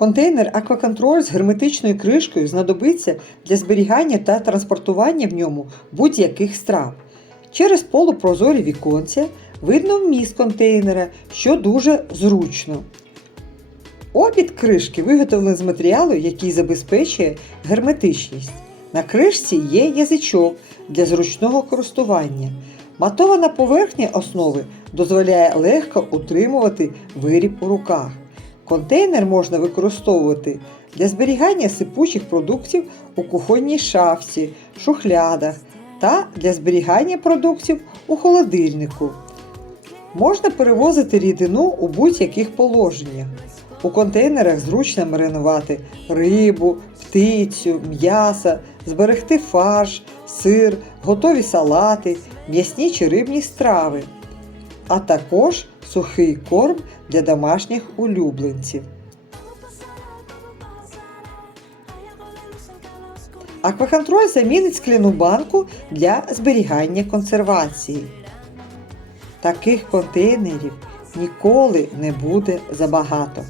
Контейнер Акваконтроль з герметичною кришкою знадобиться для зберігання та транспортування в ньому будь-яких страв. Через полупрозорі віконця видно вміст контейнера, що дуже зручно. Обід кришки виготовлений з матеріалу, який забезпечує герметичність. На кришці є язичок для зручного користування. Матована поверхня основи дозволяє легко утримувати виріб у руках. Контейнер можна використовувати для зберігання сипучих продуктів у кухонній шафці, шухлядах та для зберігання продуктів у холодильнику. Можна перевозити рідину у будь-яких положеннях. У контейнерах зручно маринувати рибу, птицю, м'ясо, зберегти фарш, сир, готові салати, м'ясні чи рибні страви, а також сухий корм для домашніх улюбленців. Акваконтроль замінить скляну банку для зберігання консервації. Таких контейнерів ніколи не буде забагато.